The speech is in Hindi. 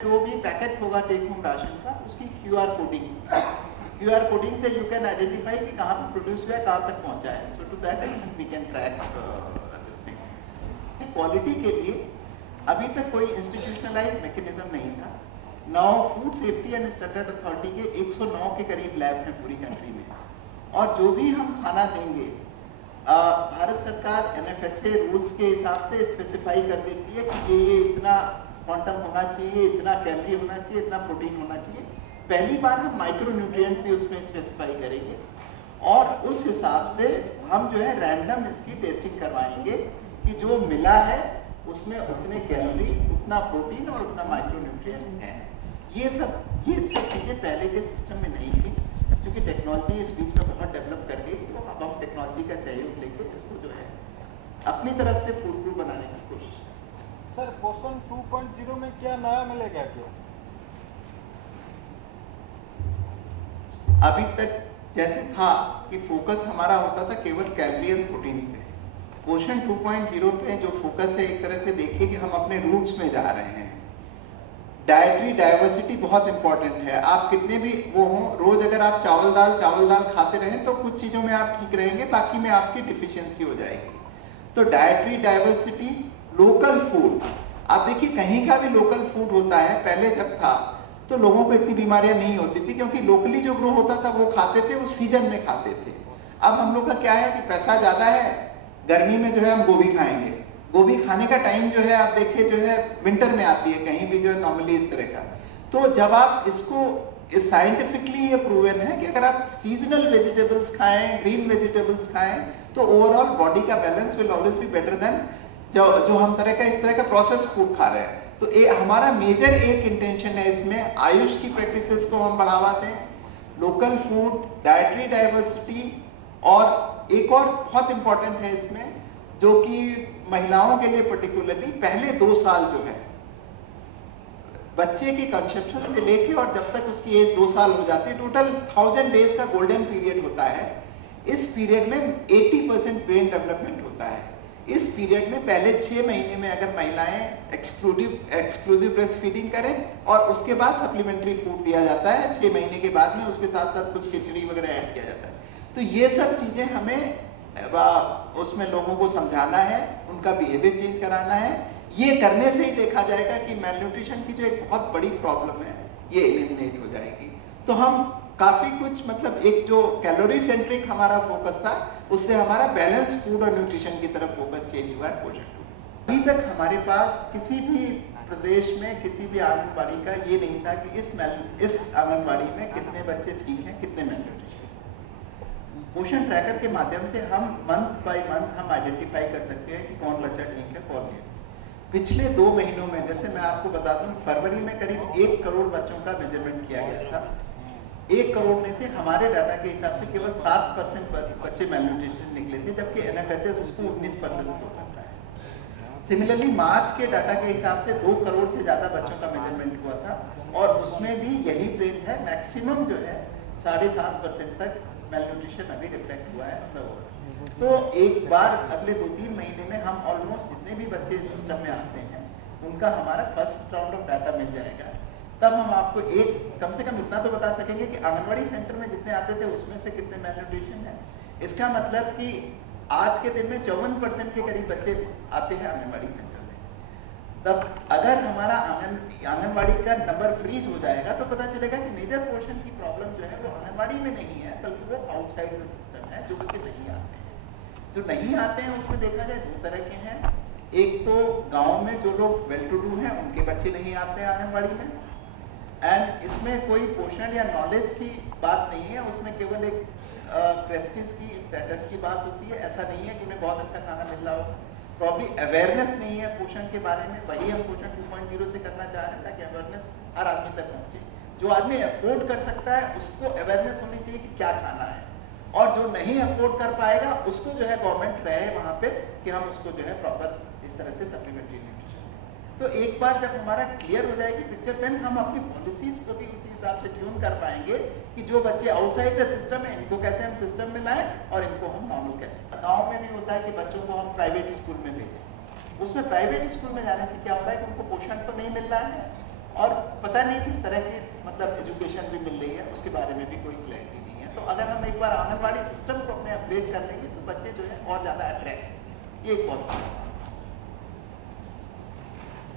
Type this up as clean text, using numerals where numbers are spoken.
जो भी पैकेट होगा टेक होम राशन का उसकी क्यूआर कोडिंग से यू कैन आइडेंटिफाई कि कहाँ पे प्रोड्यूस हुआ है, कहाँ तक पहुँचा है. So to that extent we can track this thing. Quality के लिए अभी तक कोई इंस्टीट्यूशनलाइज मैकेनिज्म नहीं था. Now food safety and standard authority के 109 के करीब लैब हैं पूरी कंट्री में, और जो भी हम खाना देंगे भारत सरकार NFSA रूल्स के हिसाब से स्पेसिफाई कर देती है कि ये इतना क्वांटम होना चाहिए, इतना कैलोरी होना चाहिए, इतना प्रोटीन होना चाहिए. पहली बार हम माइक्रो न्यूट्रिएंट भी उसमें स्पेसिफाई करेंगे और उस हिसाब से हम जो है रैंडम इसकी टेस्टिंग करवाएंगे कि जो मिला है उसमें उतने कैलोरी, उतना प्रोटीन और उतना माइक्रो न्यूट्रिएंट है. ये सब चीज़ें पहले के सिस्टम में नहीं थी, क्योंकि टेक्नोलॉजी इस बीच में बहुत डेवलप कर गई. तो अब हम टेक्नोलॉजी का सहयोग लेके इसको जो है अपनी तरफ से फूड प्रूफ बनाने की कोशिश. सर पोषण 2.0 में क्या नया मिलेगा क्या? अभी तक जैसे था कि फोकस हमारा होता था केवल कैलोरी और प्रोटीन पे. पोषण 2.0 पे जो फोकस है, एक तरह से देखिए कि हम अपने रूट्स में जा रहे हैं. डाइटरी डाइवर्सिटी बहुत इंपॉर्टेंट है. आप कितने भी वो हो, रोज अगर आप चावल दाल खाते रहें तो कुछ चीज़ों में आप ठीक रहेंगे, बाकी में आपकी डिफिशियंसी हो जाएगी. तो डाइटरी डाइवर्सिटी, लोकल फूड. आप देखिए कहीं का भी लोकल फूड होता है. पहले जब था तो लोगों को इतनी बीमारियां नहीं होती थी, क्योंकि लोकली जो ग्रो होता था वो खाते थे, उस सीजन में खाते थे. अब हम लोग का क्या है कि पैसा ज़्यादा है, गर्मी में जो है हम गोभी खाएंगे. गोभी खाने का टाइम जो है आप देखिए जो है विंटर में आती है कहीं भी जो है नॉर्मली इस तरह का. तो जब आप इसको साइंटिफिकली ये प्रूवन है कि अगर आप सीजनल वेजिटेबल्स खाएं, ग्रीन वेजिटेबल्स खाएं, तो ओवरऑल बॉडी का balance will always be better than जो हम इस तरह का प्रोसेस फूड खा रहे हैं. तो हमारा मेजर एक इंटेंशन है इसमें, आयुष की प्रैक्टिसेस को हम बढ़ावा दें, लोकल फूड, डाइटरी डाइवर्सिटी, और एक और बहुत इंपॉर्टेंट है इसमें जो कि महिलाओं के लिए पर्टिकुलरली पहले 2 साल जो है बच्चे की कंसेप्शन से लेके और जब तक उसकी एज 2 साल हो जाती है, टोटल 1000 डेज का गोल्डन पीरियड होता है. इस पीरियड में 80% ब्रेन डेवलपमेंट होता है. इस पीरियड में पहले 6 महीने में अगर महिलाएं एक्सक्लूसिव ब्रेस्ट फीडिंग करें और उसके बाद सप्लीमेंट्री फूड दिया जाता है 6 महीने के बाद में, उसके साथ साथ कुछ खिचड़ी वगैरह ऐड किया जाता है. तो ये सब चीज़ें हमें उसमें लोगों को समझाना है, उनका बिहेवियर चेंज कराना है. ये करने से ही देखा जाएगा कि मैलन्यूट्रिशन की जो एक बहुत बड़ी प्रॉब्लम है ये एलिमिनेट हो जाएगी. तो हम काफ़ी कुछ मतलब एक जो कैलोरी सेंट्रिक हमारा फोकस था, उससे हमारा बैलेंस फूड और न्यूट्रिशन की तरफ फोकस चेंज हुआ है पोषण 2. अभी तक हमारे पास किसी भी प्रदेश में किसी भी आंगनबाड़ी का ये नहीं था कि इस आंगनबाड़ी में कितने बच्चे ठीक हैं, कितने मैलन्यूट्रिशन. पोषण ट्रैकर के माध्यम से हम मंथ बाय मंथ हम आइडेंटिफाई कर सकते हैं कि कौन बच्चा ठीक है, कौन नहीं. पिछले 2 महीनों में जैसे मैं आपको बता दूं, फरवरी में करीब 1 करोड़ बच्चों का मेजरमेंट किया गया था. 1 करोड़ में से हमारे डाटा के हिसाब से केवल 7% बच्चे मैलन्यूट्रिशन निकले थे, जबकि NFHS उसको 19% शो करता है. सिमिलरली मार्च के डाटा के हिसाब से 2 करोड़ से ज़्यादा बच्चों का मेजरमेंट हुआ था, और उसमें भी यही ट्रेंड है. मैक्सिमम जो है 7.5% तक मैलन्यूट्रिशन अभी रिफ्लेक्ट हुआ है. तो एक बार अगले 2-3 महीने में हम ऑलमोस्ट जितने भी बच्चे इस सिस्टम में आते हैं उनका हमारा फर्स्ट राउंड ऑफ डाटा मिल जाएगा. तब हम आपको कम से कम इतना तो बता सकेंगे कि आंगनबाड़ी सेंटर में जितने आते थे उसमें से कितने मैलन्यूट्रिशन है. इसका मतलब कि आज के दिन में 54% के करीब बच्चे आते हैं आंगनबाड़ी सेंटर में. तब अगर हमारा आंगनबाड़ी का नंबर फ्रीज हो जाएगा तो पता चलेगा कि मेजर पोर्शन की प्रॉब्लम जो है वो आंगनबाड़ी में नहीं है, बल्कि वो आउटसाइड द सिस्टम है. जो बच्चे नहीं आते हैं, जो नहीं आते हैं उसमें देखा जाए 2 तरह के हैं. एक तो गाँव में जो लोग वेल टू डू हैं उनके बच्चे नहीं आते हैं आंगनबाड़ी में, एंड इसमें कोई पोषण या नॉलेज की बात नहीं है, उसमें केवल एक प्रेस्टीज की, स्टेटस की बात होती है. ऐसा नहीं है कि उन्हें बहुत अच्छा खाना मिल रहा हो. प्रॉब्ली अवेयरनेस नहीं है पोषण के बारे में. वही हम पोषण 2.0 से करना चाह रहे हैं ताकि अवेयरनेस हर आदमी तक पहुंचे. जो आदमी अफोर्ड कर सकता है उसको अवेयरनेस होनी चाहिए कि क्या खाना है, और जो नहीं अफोर्ड कर पाएगा उसको जो है गवर्नमेंट रहे वहाँ पे कि हम उसको जो है प्रॉपर इस तरह से सप्लीमेंट्री न्यूट्रिशन. तो एक बार जब हमारा क्लियर हो जाएगी पिक्चर, देन हम अपनी पॉलिसीज को भी उसी हिसाब से ट्यून कर पाएंगे कि जो बच्चे आउटसाइड द सिस्टम है इनको कैसे हम सिस्टम में लाएं और इनको हम नॉर्मल कैसे. गाँव में भी होता है कि बच्चों को हम प्राइवेट स्कूल में भेजें. उसमें प्राइवेट स्कूल में जाने से क्या होता है कि उनको पोषण तो नहीं मिल रहा है और पता नहीं किस तरह की मतलब एजुकेशन भी मिल रही है, उसके बारे में भी कोई क्लैरिटी नहीं है। तो अगर हम एक बार आंगनबाड़ी सिस्टम को अपने अपग्रेड कर लेंगे तो बच्चे जो है और ज़्यादा अट्रैक्ट, ये एक बहुत